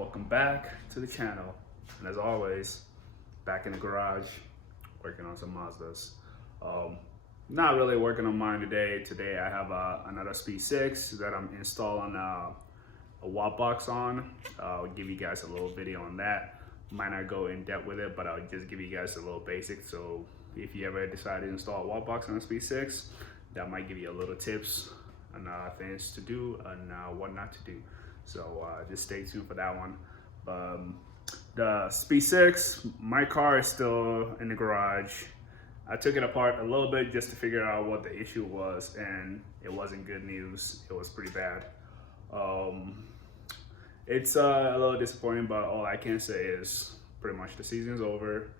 welcome back to the channel, and as always, back in the garage working on some Mazdas. Not really working on mine today. Today I have another Speed 6 that I'm installing a Wotbox on. I'll give you guys a little video on that. Might not go in depth with it, but I'll just give you guys a little basic. So if you ever decide to install a Wotbox on a Speed 6, that might give you a little tips on things to do and what not to do. So just stay tuned for that one. The Speed 6, my car is still in the garage. I took it apart a little bit just to figure out what the issue was, and it wasn't good news. It was pretty bad. It's a little disappointing, but all I can say is pretty much the season's over.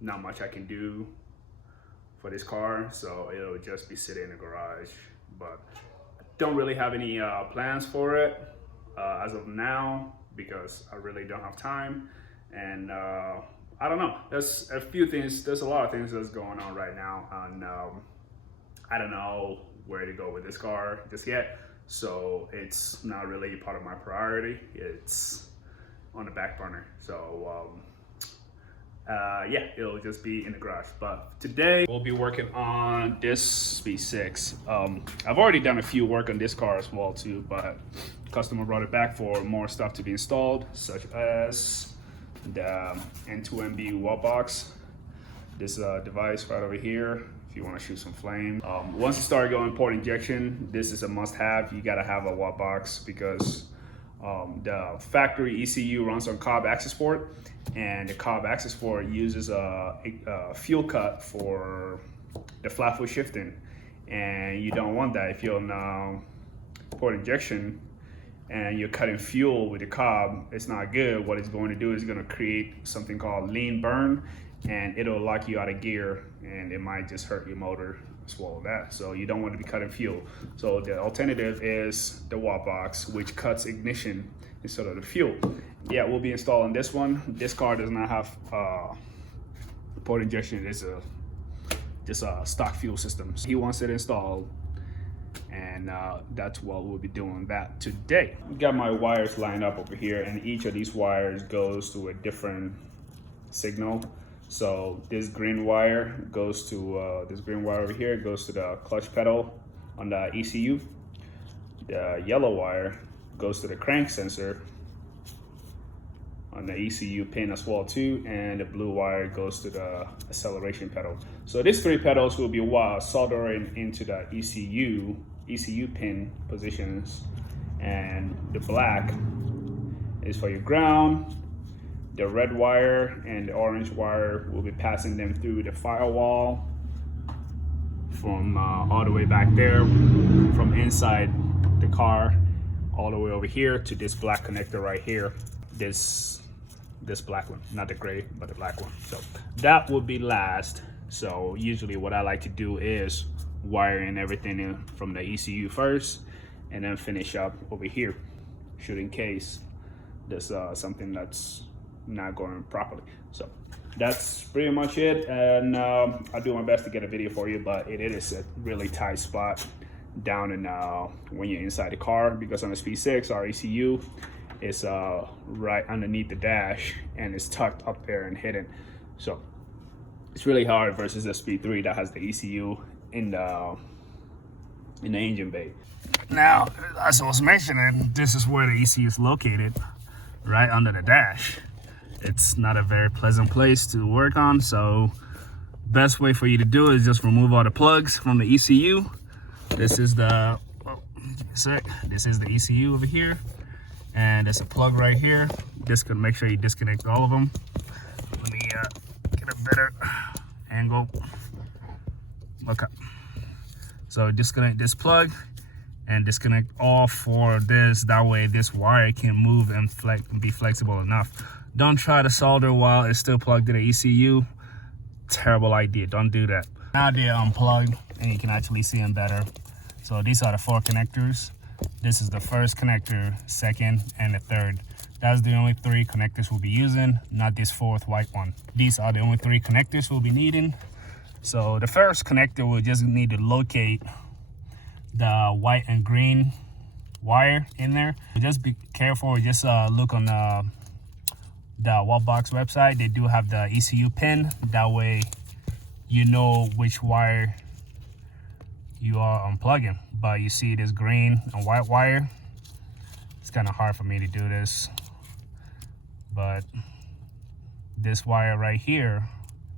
Not much I can do for this car, so it'll just be sitting in the garage. But I don't really have any plans for it as of now, because I really don't have time. And I don't know, there's a lot of things that's going on right now, and I don't know where to go with this car just yet. So it's not really part of my priority. It's on the back burner. So yeah, it'll just be in the garage. But today we'll be working on this Speed 6. I've already done a few work on this car as well too, but customer brought it back for more stuff to be installed, such as the N2MB Wotbox. This device right over here, if you want to shoot some flame. Once you start going port injection, this is a must-have. You gotta have a Wotbox because the factory ECU runs on cob axis port, and the cob axis port uses a fuel cut for the flat foot shifting, and you don't want that. If you're on port injection and you're cutting fuel with the cob, it's not good. What it's going to do is going to create something called lean burn, and it'll lock you out of gear, and it might just hurt your motor as well as that. So you don't want to be cutting fuel. So the alternative is the Wotbox, which cuts ignition instead of the fuel. Yeah, we'll be installing this one. This car does not have port injection. It's just a stock fuel system. So he wants it installed, and that's what we'll be doing that today. Got my wires lined up over here, and each of these wires goes to a different signal. So this green wire goes to this green wire over here goes to the clutch pedal on the ECU. The yellow wire goes to the crank sensor on the ECU pin as well too, and the blue wire goes to the acceleration pedal. So these three pedals will be soldering into the ECU pin positions, and the black is for your ground. The red wire and the orange wire will be passing them through the firewall from all the way back there, from inside the car all the way over here to this black connector right here. This black one, not the gray, but the black one. So that would be last. So usually what I like to do is wiring everything in from the ECU first, and then finish up over here, should in case there's something that's not going properly. So that's pretty much it, and I'll do my best to get a video for you, but it is a really tight spot down in when you're inside the car, because on the Speed 6 our ECU is right underneath the dash, and it's tucked up there and hidden. So it's really hard versus the Speed 3 that has the ECU in the engine bay. Now, as I was mentioning, this is where the ECU is located, right under the dash. It's not a very pleasant place to work on, so best way for you to do is just remove all the plugs from the ECU. This is the this is the ECU over here, and there's a plug right here. Just gonna make sure you disconnect all of them. Let me get a better angle. Okay, so disconnect this plug and disconnect all four of this. That way this wire can move and be flexible enough. Don't try to solder while it's still plugged to the ECU. Terrible idea, don't do that. Now they're unplugged and you can actually see them better. So these are the four connectors. This is the first connector, second, and the third. That's the only three connectors we'll be using, not this fourth white one. These are the only three connectors we'll be needing. So the first connector, we'll just need to locate the white and green wire in there. Just be careful. Just look on the Wotbox website. They do have the ECU pin. That way you know which wire you are unplugging. But you see this green and white wire. It's kind of hard for me to do this, but this wire right here,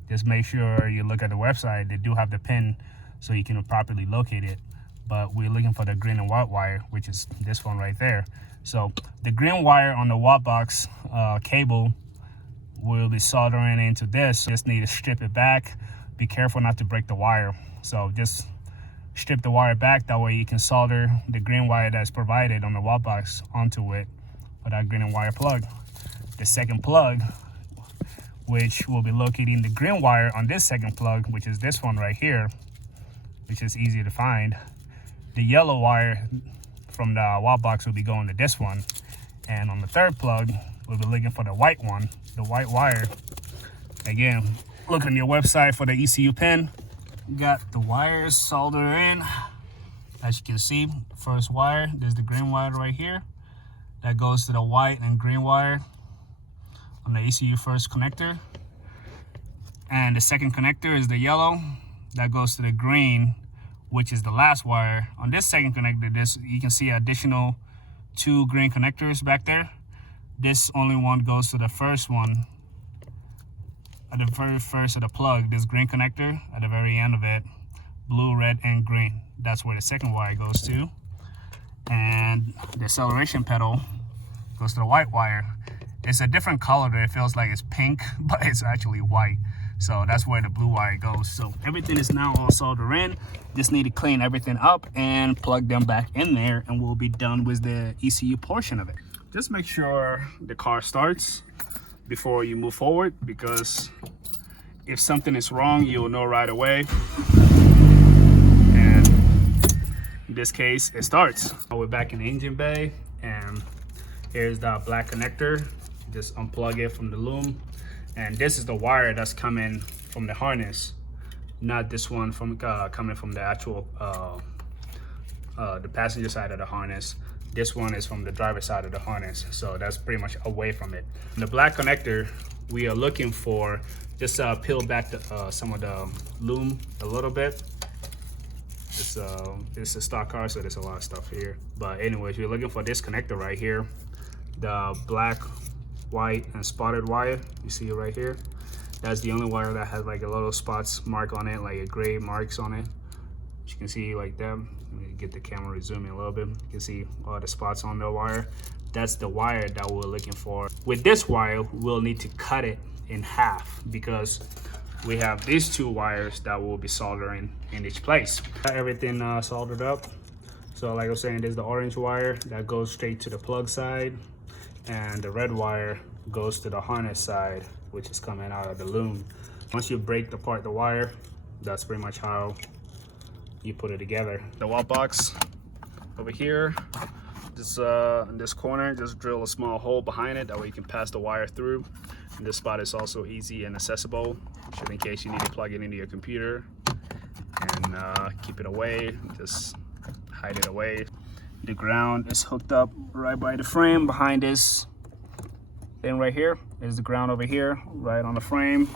just make sure you look at the website. They do have the pin so you can properly locate it. But we're looking for the green and white wire, which is this one right there. So the green wire on the Wotbox cable will be soldering into this. Just need to strip it back. Be careful not to break the wire. So just strip the wire back. That way you can solder the green wire that's provided on the Wotbox onto it for that green and wire plug. The second plug, which will be locating the green wire on this second plug, which is this one right here, which is easy to find. The yellow wire from the Wotbox will be going to this one. And on the third plug, we'll be looking for the white one, the white wire. Again, look on your website for the ECU pin. Got the wires soldered in. As you can see, first wire, there's the green wire right here. That goes to the white and green wire on the ECU first connector. And the second connector is the yellow. That goes to the green, which is the last wire. On this second connector, you can see additional 2 green connectors back there. This only one goes to the first one, at the very first of the plug, this green connector at the very end of it, blue, red, and green. That's where the second wire goes to. And the acceleration pedal goes to the white wire. It's a different color there. It feels like it's pink, but it's actually white. So that's where the blue wire goes. So everything is now all soldered in. Just need to clean everything up and plug them back in there, and we'll be done with the ECU portion of it. Just make sure the car starts before you move forward, because if something is wrong, you'll know right away. And in this case, it starts. We're back in the engine bay, and here's the black connector. Just unplug it from the loom. And this is the wire that's coming from the harness, not this one from coming from the actual the passenger side of the harness. This one is from the driver's side of the harness, so that's pretty much away from it. The black connector, we are looking for, just peel back some of the loom a little bit. It's a stock car, so there's a lot of stuff here. But anyways, we're looking for this connector right here, the black, white, and spotted wire. You see it right here. That's the only wire that has like a little spots mark on it, like a gray marks on it. You can see like that. Let me get the camera resuming a little bit. You can see all the spots on the wire. That's the wire that we're looking for. With this wire, we'll need to cut it in half, because we have these 2 wires that we'll be soldering in each place. Got everything soldered up. So like I was saying, there's the orange wire that goes straight to the plug side, and the red wire goes to the harness side, which is coming out of the loom. Once you break apart the wire, that's pretty much how you put it together. The Wotbox over here, just in this corner, just drill a small hole behind it. That way you can pass the wire through. And this spot is also easy and accessible, just in case you need to plug it into your computer and keep it away. Just hide it away. The ground is hooked up right by the frame. Behind this thing right here is the ground over here, right on the frame,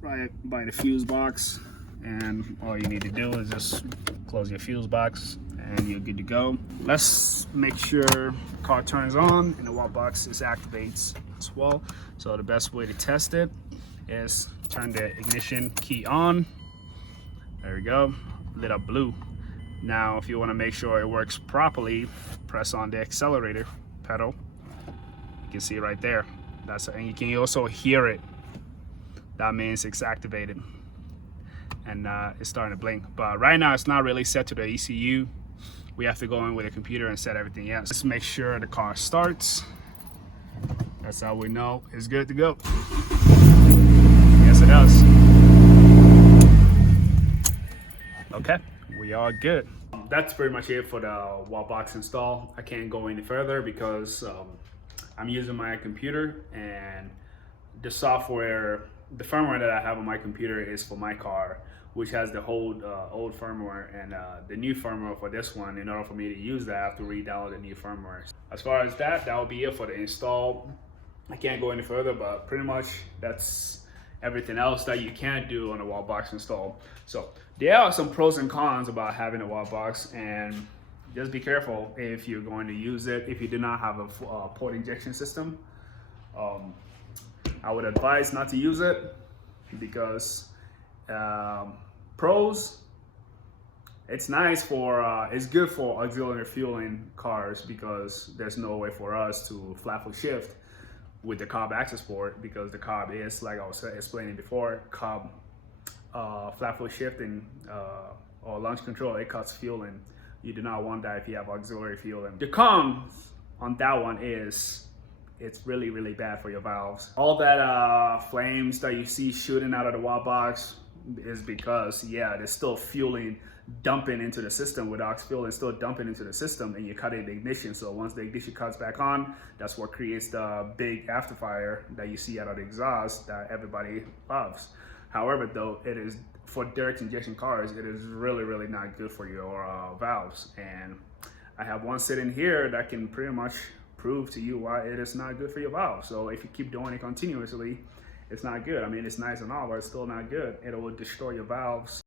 right by the fuse box. And all you need to do is just close your fuse box and you're good to go. Let's make sure the car turns on and the Wotbox activates as well. So the best way to test it is turn the ignition key on. There we go, lit up blue. Now, if you want to make sure it works properly, press on the accelerator pedal. You can see right there. And you can also hear it. That means it's activated. And it's starting to blink. But right now, it's not really set to the ECU. We have to go in with a computer and set everything else. Let's make sure the car starts. That's how we know it's good to go. Yes, it does. Okay. We are good. That's pretty much it for the Wotbox install. I can't go any further because I'm using my computer, and the software, the firmware that I have on my computer is for my car. which has the whole old firmware and the new firmware for this one. In order for me to use that, I have to re-download the new firmware. As far as that will be it for the install. I can't go any further, but pretty much that's everything else that you can't do on a Wotbox install. So there are some pros and cons about having a Wotbox, and just be careful if you're going to use it. If you do not have a port injection system, I would advise not to use it, because pros, it's nice for it's good for auxiliary fueling cars, because there's no way for us to flat foot shift with the Cobb access port, because the Cobb is, like I was explaining before, Cobb flat foot shifting or launch control, it cuts fueling. You do not want that if you have auxiliary fueling. The cons on that one is it's really, really bad for your valves. All that flames that you see shooting out of the Wotbox is because, yeah, there's still fueling dumping into the system, with aux fuel and still dumping into the system, and you're cutting the ignition. So once the ignition cuts back on, that's what creates the big afterfire that you see out of the exhaust that everybody loves. However, though, it is, for direct injection cars, it is really, really not good for your valves. And I have one sitting here that can pretty much prove to you why it is not good for your valves. So if you keep doing it continuously, it's not good. I mean, it's nice and all, but it's still not good. It will destroy your valves